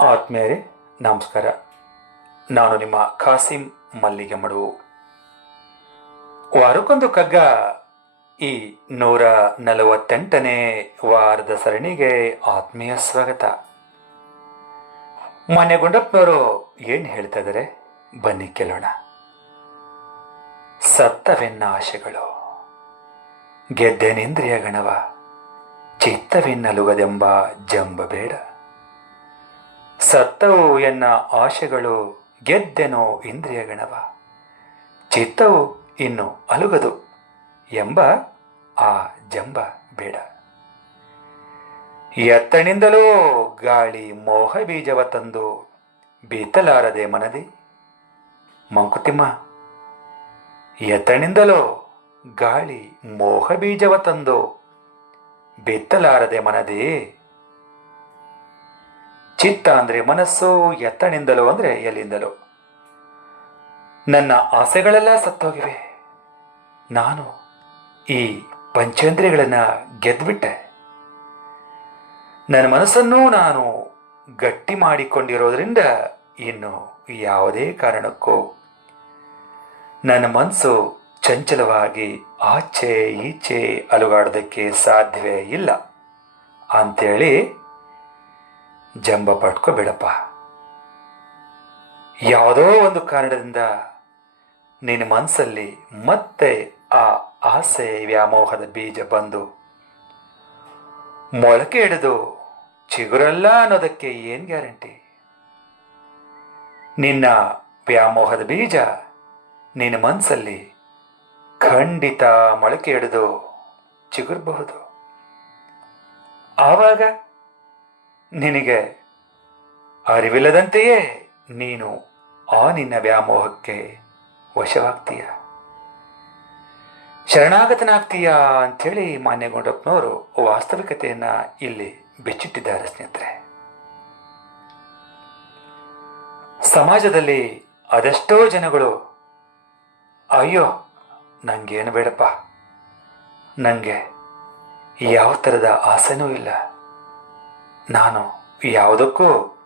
ಆತ್ಮೇರೆ ನಮಸ್ಕಾರ. ನಾನು ನಿಮ್ಮ ಖಾಸಿಂ ಮಲ್ಲಿಗೆ ಮಡು ವಾರಕ್ಕೊಂದು ಕಗ್ಗ ಈ ನೂರ ನಲವತ್ತೆಂಟನೇ ವಾರದ ಸರಣಿಗೆ ಆತ್ಮೀಯ ಸ್ವಾಗತ. ಮನೆ ಗುಂಡಪ್ಪನವರು ಏನು ಹೇಳ್ತಾ ಇದ್ದಾರೆ ಬನ್ನಿ ಕೇಳೋಣ. ಸತ್ತವೆನ್ನ ಆಶೆಗಳು ಗೆದ್ದೆನೇಂದ್ರಿಯ ಗಣವ ಚಿತ್ತವೆನ್ನಲುಗದೆಂಬ ಜಂಬ ಬೇಡ ಸತ್ತವು ಎನ್ನ ಆಶೆಗಳು, ಗೆದ್ದೆನೋ ಇಂದ್ರಿಯ ಗಣವ ಚಿತ್ತವು ಇನ್ನು ಅಲುಗದು ಎಂಬ ಆ ಜಂಬ ಬೇಡ. ಎತ್ತಣಿಂದಲೋ ಗಾಳಿ ಮೋಹ ಬೀಜವ ತಂದು ಬೀತಲಾರದೆ ಮನದಿ. ಮಂಕುತಿಮ್ಮ, ಎತ್ತಣಿಂದಲೋ ಗಾಳಿ ಮೋಹ ಬೀಜವ ತಂದು ಬಿತ್ತಲಾರದೆ ಮನದಿ. ಚಿತ್ತ ಅಂದ್ರೆ ಮನಸ್ಸು ಎತ್ತನಿಂದಲೋ ಅಂದ್ರೆ ಎಲ್ಲಿಂದಲೋ. ನನ್ನ ಆಸೆಗಳೆಲ್ಲ ಸತ್ತೋಗಿವೆ. ನಾನು ಈ ಪಂಚೇಂದ್ರಿಯಗಳನ್ನು ಗೆದ್ಬಿಟ್ಟೆ. ನನ್ನ ಮನಸ್ಸನ್ನು ನಾನು ಗಟ್ಟಿ ಮಾಡಿಕೊಂಡಿರೋದ್ರಿಂದ ಇನ್ನು ಯಾವುದೇ ಕಾರಣಕ್ಕೂ ನನ್ನ ಮನಸ್ಸು ಚಂಚಲವಾಗಿ ಆಚೆ ಈಚೆ ಅಲುಗಾಡೋದಕ್ಕೆ ಸಾಧ್ಯವೇ ಇಲ್ಲ. ಅಂತೇಳಿ ಜಂಬ ಪಟ್ಕೋಬೇಡಪ್ಪ ಯಾವುದೋ ಒಂದು ಕಾರಣದಿಂದ ನಿನ್ನ ಮನಸ್ಸಲ್ಲಿ ಮತ್ತೆ ಆ ಆಸೆ ವ್ಯಾಮೋಹದ ಬೀಜ ಬಂದು ಮೊಳಕೆ ಹಿಡಿದು ಚಿಗುರಲ್ಲ ಅನ್ನೋದಕ್ಕೆ ಏನು ಗ್ಯಾರಂಟಿ? ನಿನ್ನ ವ್ಯಾಮೋಹದ ಬೀಜ ನಿನ್ನ ಮನಸ್ಸಲ್ಲಿ ಖಂಡಿತ ಮೊಳಕೆ ಹಿಡಿದು ಚಿಗುರಬಹುದು. ಆವಾಗ ನಿನಗೆ ಅರಿವಿಲ್ಲದಂತೆಯೇ ನೀನು ಆ ನಿನ್ನ ವ್ಯಾಮೋಹಕ್ಕೆ ವಶವಾಗ್ತೀಯ? ಶರಣಾಗತನಾಗ್ತೀಯ ಅಂಥೇಳಿ ಮಾನ್ಯಗೊಂಡಪ್ಪನವರು ವಾಸ್ತವಿಕತೆಯನ್ನು ಇಲ್ಲಿ ಬೆಚ್ಚಿಟ್ಟಿದ್ದಾರೆ ಸ್ನೇಹಿತರೆ. ಸಮಾಜದಲ್ಲಿ ಅದೆಷ್ಟೋ ಜನಗಳು, ಅಯ್ಯೋ ನನಗೇನು ಬೇಡಪ್ಪ. ನನಗೆ ಯಾವ ಥರದ ಆಸೆನೂ ಇಲ್ಲ. ನಾನು ಯಾವುದಕ್ಕೂ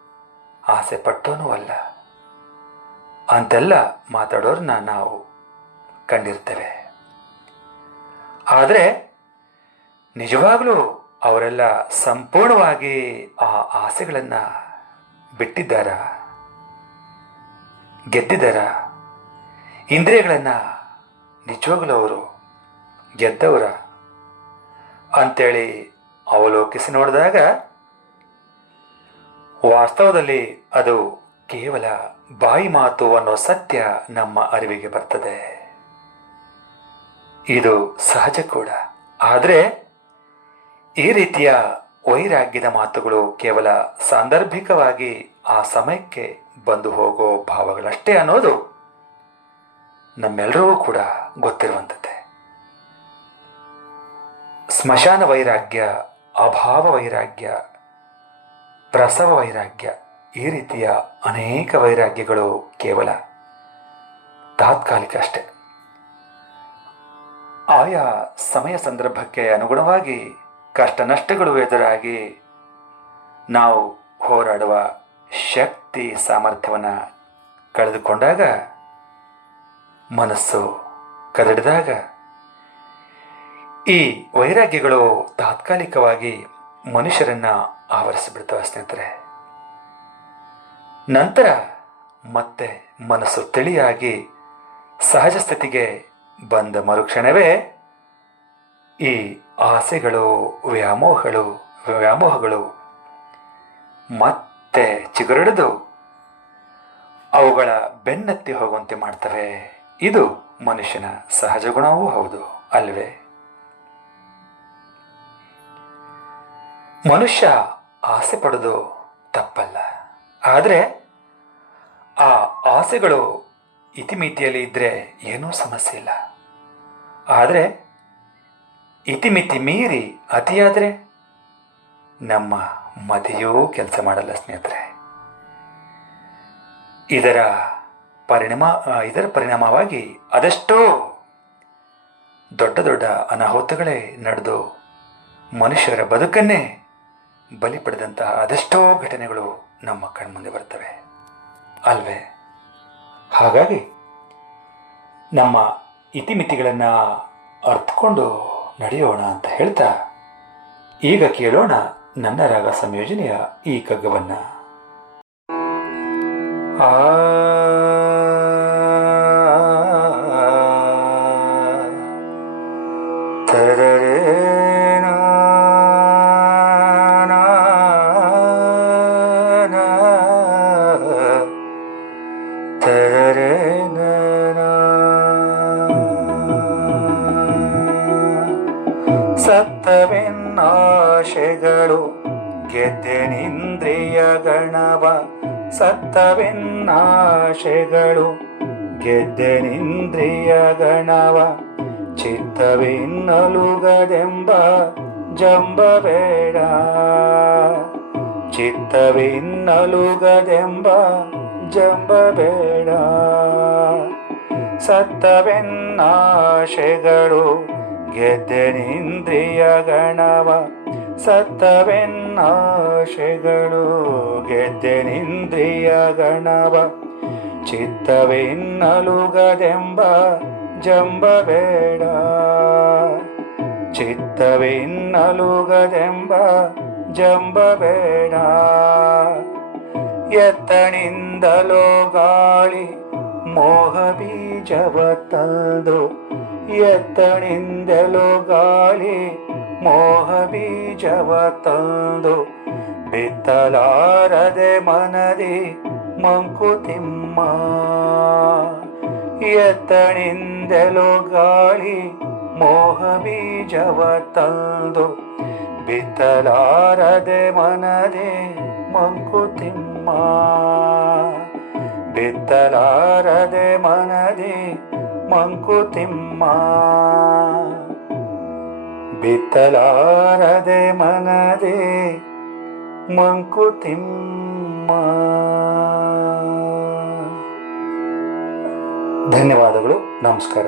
ಆಸೆ ಪಟ್ಟೋನೂ ಅಲ್ಲ. ಅಂತೆಲ್ಲ ಮಾತಾಡೋರನ್ನ ನಾವು ಕಂಡಿರ್ತೇವೆ. ಆದರೆ ನಿಜವಾಗಲೂ ಅವರೆಲ್ಲ ಸಂಪೂರ್ಣವಾಗಿ ಆ ಆಸೆಗಳನ್ನು ಬಿಟ್ಟಿದ್ದಾರ? ಗೆದ್ದಿದ್ದಾರ? ಇಂದ್ರಿಯಗಳನ್ನು ನಿಜವಾಗಲೂ ಅವರು ಗೆದ್ದವರ? ಅಂತೇಳಿ ಅವಲೋಕಿಸಿ ನೋಡಿದಾಗ ವಾಸ್ತವದಲ್ಲಿ ಅದು ಕೇವಲ ಬಾಯಿ ಮಾತು ಅನ್ನೋ ಸತ್ಯ ನಮ್ಮ ಅರಿವಿಗೆ ಬರ್ತದೆ. ಇದು ಸಹಜ ಕೂಡ. ಆದರೆ ಈ ರೀತಿಯ ವೈರಾಗ್ಯದ ಮಾತುಗಳು ಕೇವಲ ಸಾಂದರ್ಭಿಕವಾಗಿ ಆ ಸಮಯಕ್ಕೆ ಬಂದು ಹೋಗೋ ಭಾವಗಳಷ್ಟೇ ಅನ್ನೋದು ನಮ್ಮೆಲ್ಲರಿಗೂ ಕೂಡ ಗೊತ್ತಿರುವಂಥದ್ದೇ ಸ್ಮಶಾನ ವೈರಾಗ್ಯ, ಅಭಾವ ವೈರಾಗ್ಯ ಪ್ರಸವ ವೈರಾಗ್ಯ ಈ ರೀತಿಯ ಅನೇಕ ವೈರಾಗ್ಯಗಳು ಕೇವಲ ತಾತ್ಕಾಲಿಕ ಅಷ್ಟೆ. ಆಯಾ ಸಮಯ ಸಂದರ್ಭಕ್ಕೆ ಅನುಗುಣವಾಗಿ ಕಷ್ಟ ನಷ್ಟಗಳು ಎದುರಾಗಿ ನಾವು ಹೋರಾಡುವ ಶಕ್ತಿ ಸಾಮರ್ಥ್ಯವನ್ನು ಕಳೆದುಕೊಂಡಾಗ ಮನಸ್ಸು ಕದಡಿದಾಗ ಈ ವೈರಾಗ್ಯಗಳು ತಾತ್ಕಾಲಿಕವಾಗಿ ಮನುಷ್ಯರನ್ನ ಆವರಿಸಿಬಿಡ್ತವೆ ಸ್ನೇಹಿತರೆ. ನಂತರ ಮತ್ತೆ ಮನಸ್ಸು ತಿಳಿಯಾಗಿ ಸಹಜ ಸ್ಥಿತಿಗೆ ಬಂದ ಮರುಕ್ಷಣವೇ ಈ ಆಸೆಗಳು, ವ್ಯಾಮೋಹಗಳು ವ್ಯಾಮೋಹಗಳು ಮತ್ತೆ ಚಿಗುರಿಡಿದು ಅವುಗಳ ಬೆನ್ನತ್ತಿ ಹೋಗುವಂತೆ ಮಾಡ್ತವೆ. ಇದು ಮನುಷ್ಯನ ಸಹಜ ಗುಣವೂ ಹೌದು, ಅಲ್ವೇ? ಮನುಷ್ಯ ಆಸೆ ಪಡೋದು ತಪ್ಪಲ್ಲ. ಆದರೆ ಆ ಆಸೆಗಳು ಇತಿಮಿತಿಯಲ್ಲಿ ಇದ್ದರೆ ಏನೂ ಸಮಸ್ಯೆ ಇಲ್ಲ. ಆದರೆ ಇತಿಮಿತಿ ಮೀರಿ ಅತಿಯಾದರೆ ನಮ್ಮ ಮತಿಯೂ ಕೆಲಸ ಮಾಡಲ್ಲ ಸ್ನೇಹಿತರೆ. ಇದರ ಪರಿಣಾಮ, ಇದರ ಪರಿಣಾಮವಾಗಿ ಅದೆಷ್ಟೋ ದೊಡ್ಡ ದೊಡ್ಡ ಅನಾಹುತಗಳೇ ನಡೆದು ಮನುಷ್ಯರ ಬದುಕನ್ನೇ ಬಲಿ ಪಡೆದಂತಹ ಅದೆಷ್ಟೋ ಘಟನೆಗಳು ನಮ್ಮ ಕಣ್ಮುಂದೆ ಬರ್ತವೆ ಅಲ್ವೇ? ಹಾಗಾಗಿ ನಮ್ಮ ಇತಿಮಿತಿಗಳನ್ನು ಅರ್ಥಕೊಂಡು ನಡೆಯೋಣ ಅಂತ ಹೇಳ್ತಾ ಈಗ ಕೇಳೋಣ ನನ್ನ ರಾಗ ಸಂಯೋಜನೆಯ ಈ ಕಗ್ಗವನ್ನು. ಆ ತರರೇನ ಸತ್ತವೆನ್ನಾಶೆಗಳು ಗೆದ್ದೆನಿಂದ್ರಿಯ ಗಣವ. ಸತ್ತವೆನ್ನಾಶೆಗಳು ಗೆದ್ದೆನಿಂದ್ರಿಯ ಗಣವ. ಚಿತ್ತವಿನ್ನಲುಗದೆಂಬ ಜಂಬಬೇಡ ಚಿತ್ತವಿನ್ನಲುಗದೆಂಬ ಜಂಬ ಬೇಡ. ಸತ್ತವೆನ್ನಾಶೆಗಳು ಗೆದ್ದೆನಿಂದ್ರಿಯ ಗಣವ ಸತ್ತವೆನ್ನಾಶೆಗಳು ಗೆದ್ದೆನಿಂದ್ರಿಯ ಗಣವ ಚಿತ್ತವೆನ್ನಲುಗದೆಂಬ ಜಂಬಬೇಡ ಚಿತ್ತವೆನ್ನಲುಗದೆಂಬ ಜಂಬಬೇಡ ಎತ್ತನಿಂದಲೋ ಗಾಳಿ ಮೋಹ ಬೀಜವ ತಂದು ಎತ್ತನಿಂದಲೋ ಗಾಳಿ ಮೋಹ ಬೀಜವ ತಂದು ಬಿತ್ತಲಾರದೆ ಮನದಿ ಮಂಕುತಿಮ್ಮ ಎತ್ತಣಿಂದಲೋ ಗಾಳಿ ಮೋಹ ಬೀಜವ ತಂದು ಬಿತ್ತಲಾರದೆ ಮನದೆ ಮಂಕುತಿಮ್ಮ ಬಿತ್ತಲಾರದೆ ಮನದೆ ಮಂಕುತಿಮ್ಮ. ಬಿತ್ತಲಾರದೆ ಮನದೆ ಮಂಕುತಿಮ್ಮ. ಧನ್ಯವಾದಗಳು ನಮಸ್ಕಾರ.